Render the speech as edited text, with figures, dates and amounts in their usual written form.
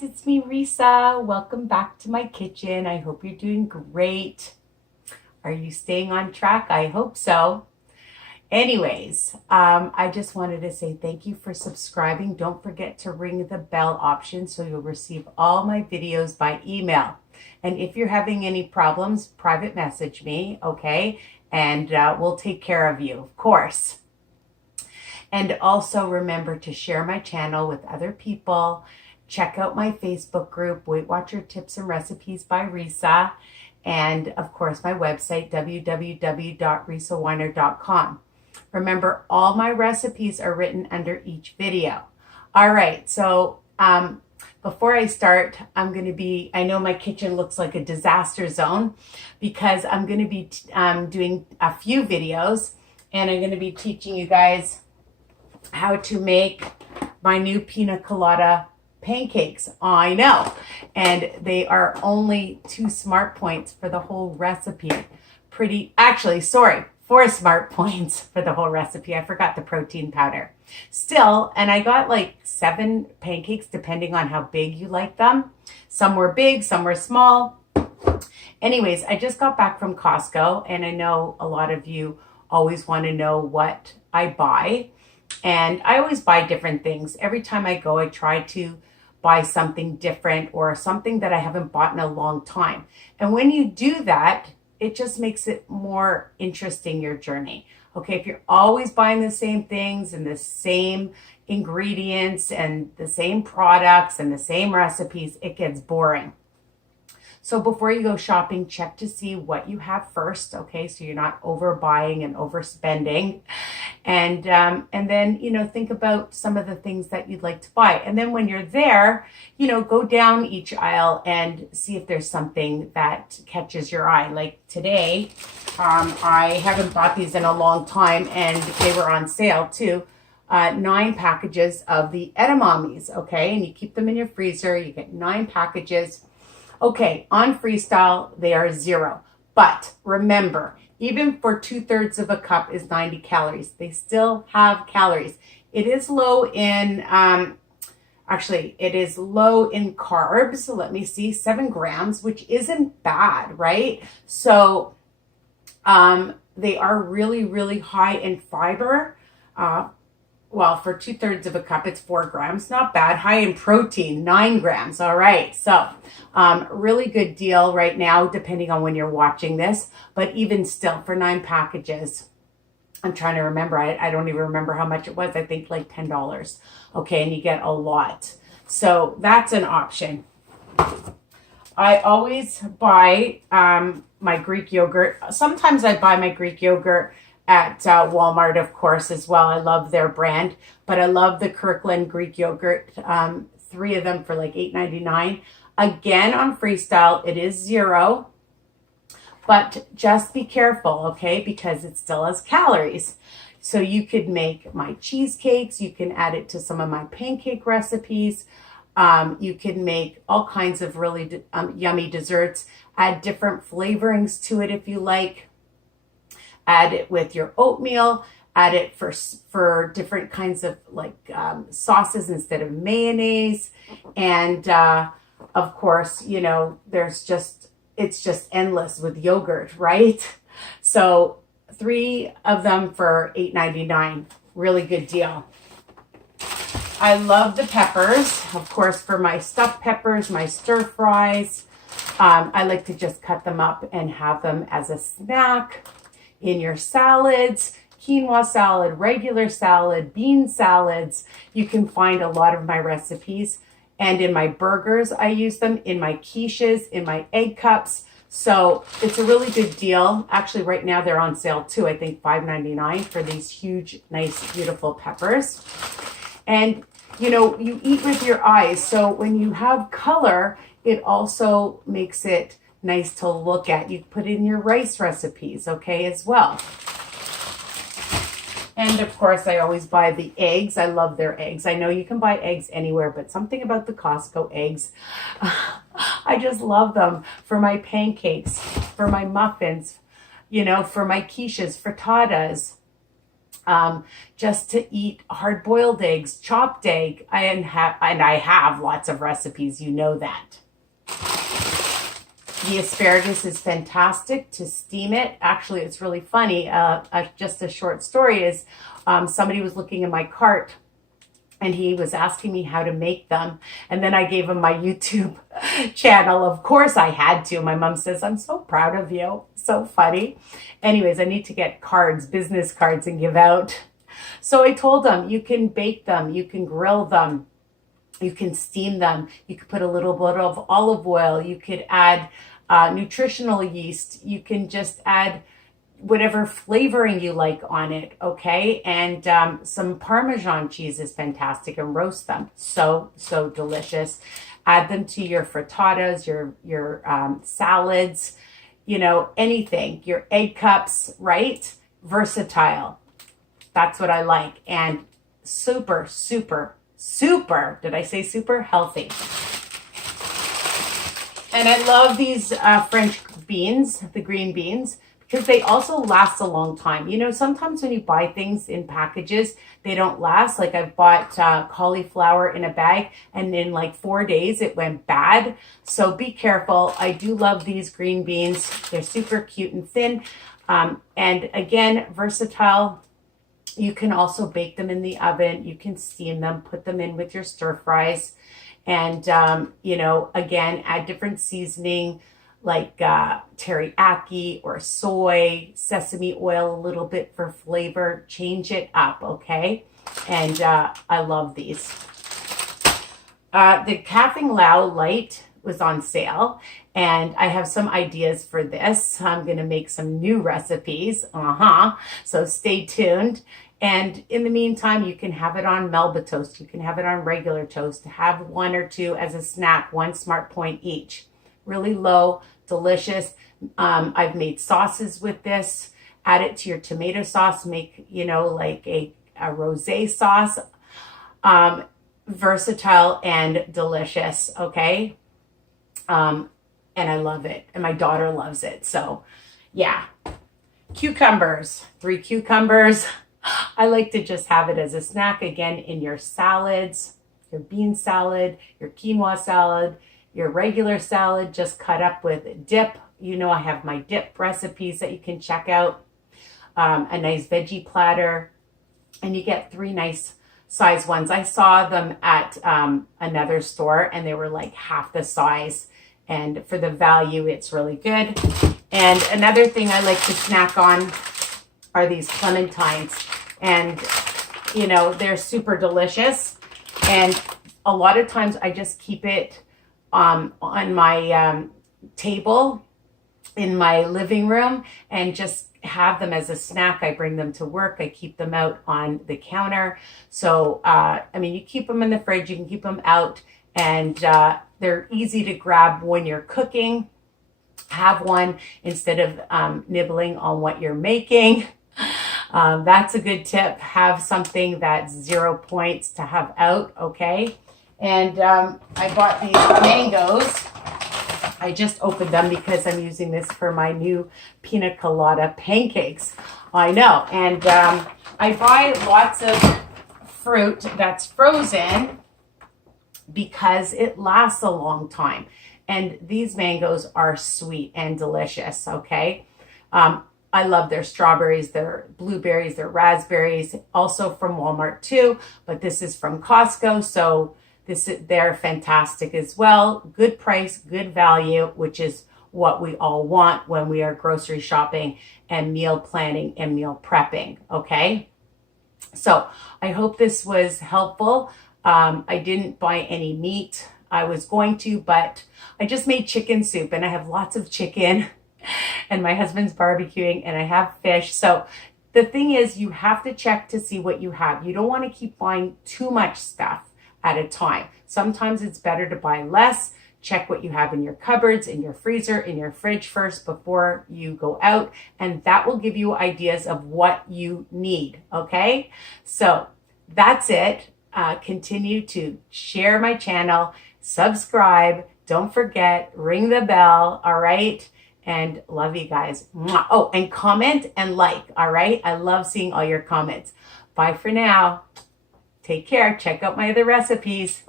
guys, it's me, Risa. Welcome back to my kitchen. I hope you're doing great. Are you staying on track? I hope so. Anyways, I just wanted to say thank you for subscribing. Don't forget to ring the bell option so you'll receive all my videos by email. And if you're having any problems, private message me, okay? And we'll take care of you, of course. And also remember to share my channel with other people. Check out my Facebook group, Weight Watcher Tips and Recipes by Risa. And of course, my website, www.risaweiner.com. Remember, all my recipes are written under each video. All right, so before I start, I know my kitchen looks like a disaster zone because I'm going to be doing a few videos, and I'm going to be teaching you guys how to make my new pina colada pancakes. I know, and they are only 2 smart points for the whole recipe. 4 smart points for the whole recipe. I forgot the protein powder. Still, and I got like 7 pancakes depending on how big you like them. Some were big, some were small. Anyways, I just got back from Costco, and I know a lot of you always want to know what I buy. And I always buy different things. Every time I go, I try to buy something different or something that I haven't bought in a long time. And when you do that, it just makes it more interesting, your journey. Okay, if you're always buying the same things and the same ingredients and the same products and the same recipes, it gets boring. So before you go shopping, check to see what you have first, okay? So you're not overbuying and overspending. And then, think about some of the things that you'd like to buy. And then when you're there, go down each aisle and see if there's something that catches your eye. Like today, I haven't bought these in a long time, and they were on sale too. 9 packages of the edamames, okay? And you keep them in your freezer. You get 9 packages. Okay, on Freestyle, they are 0. But remember, even for 2/3 of a cup is 90 calories. They still have calories. It is low in, it is low in carbs. Let me see, 7 grams, which isn't bad, right? So they are really, really high in fiber. For 2/3 of a cup, it's 4 grams. Not bad. High in protein, 9 grams. All right. So really good deal right now, depending on when you're watching this. But even still, for 9 packages, I'm trying to remember. I don't even remember how much it was. I think like $10. Okay. And you get a lot. So that's an option. I always buy my Greek yogurt. Sometimes I buy my Greek yogurt at Walmart, of course, as well. I love their brand, but I love the Kirkland Greek yogurt. 3 of them for like $8.99. Again, on Freestyle, it is 0, but just be careful, okay? Because it still has calories. So you could make my cheesecakes. You can add it to some of my pancake recipes. You can make all kinds of really yummy desserts. Add different flavorings to it if you like. Add it with your oatmeal, add it for different kinds of sauces instead of mayonnaise. And of course, it's just endless with yogurt, right? So 3 of them for $8.99, really good deal. I love the peppers, of course, for my stuffed peppers, my stir fries. I like to just cut them up and have them as a snack. In your salads, quinoa salad, regular salad, bean salads. You can find a lot of my recipes. And in my burgers, I use them. In my quiches, in my egg cups. So it's a really good deal. Actually, right now they're on sale too. I think $5.99 for these huge, nice, beautiful peppers. And, you eat with your eyes. So when you have color, it also makes it nice to look at. You put in your rice recipes, okay, as well. And of course, I always buy the eggs. I love their eggs. I know you can buy eggs anywhere, but something about the Costco eggs, I just love them for my pancakes, for my muffins, for my quiches, frittatas. just to eat hard-boiled eggs, chopped egg. And I have lots of recipes, you know that. The asparagus is fantastic to steam it. Actually, it's really funny. Just a short story is somebody was looking in my cart and he was asking me how to make them. And then I gave him my YouTube channel. Of course I had to. My mom says, I'm so proud of you. So funny. Anyways, I need to get cards, business cards, and give out. So I told him, you can bake them, you can grill them, you can steam them, you could put a little bit of olive oil, you could add nutritional yeast, you can just add whatever flavoring you like on it, okay? And some Parmesan cheese is fantastic, and roast them. So delicious. Add them to your frittatas, your salads, you know, anything, your egg cups, right? Versatile. That's what I like. And super, did I say super? Healthy. And I love these French beans, the green beans, because they also last a long time. You know, sometimes when you buy things in packages, they don't last. Like I've bought cauliflower in a bag, and in like 4 days it went bad. So be careful. I do love these green beans. They're super cute and thin. And again, versatile. You can also bake them in the oven. You can steam them, put them in with your stir fries. And, you know, again, add different seasoning like teriyaki or soy, sesame oil, a little bit for flavor. Change it up, okay? And I love these. The Caffing Lao Light was on sale, and I have some ideas for this. I'm going to make some new recipes. So stay tuned. And in the meantime, you can have it on Melba toast. You can have it on regular toast. Have one or two as a snack, 1 smart point each. Really low, delicious. I've made sauces with this. Add it to your tomato sauce. Make, you know, like a rosé sauce. Versatile and delicious, okay? And I love it. And my daughter loves it. So, yeah. Cucumbers. 3 cucumbers. I like to just have it as a snack, again, in your salads, your bean salad, your quinoa salad, your regular salad, just cut up with dip. You know, I have my dip recipes that you can check out. A nice veggie platter. And you get 3 nice size ones. I saw them at another store, and they were like half the size. And for the value, it's really good. And another thing I like to snack on are these clementines. And, you know, they're super delicious. And a lot of times I just keep it on my table in my living room and just have them as a snack. I bring them to work. I keep them out on the counter. So, I mean, you keep them in the fridge, you can keep them out, and they're easy to grab when you're cooking. Have one instead of nibbling on what you're making. That's a good tip. Have something that's 0 points to have out, okay? And I bought these mangoes. I just opened them because I'm using this for my new pina colada pancakes. I know. And I buy lots of fruit that's frozen because it lasts a long time. And these mangoes are sweet and delicious, okay? I love their strawberries, their blueberries, their raspberries, also from Walmart too, but this is from Costco, so they're fantastic as well. Good price, good value, which is what we all want when we are grocery shopping and meal planning and meal prepping, okay? So I hope this was helpful. I didn't buy any meat. I was going to, but I just made chicken soup, and I have lots of chicken. And my husband's barbecuing, and I have fish. So the thing is, you have to check to see what you have. You don't want to keep buying too much stuff at a time. Sometimes it's better to buy less. Check what you have in your cupboards, in your freezer, in your fridge first before you go out. And that will give you ideas of what you need, okay? So that's it. Continue to share my channel, subscribe. Don't forget, ring the bell, all right? and love you guys. Mwah. Oh, and comment and like, all right? I love seeing all your comments. Bye for now. Take care. Check out my other recipes.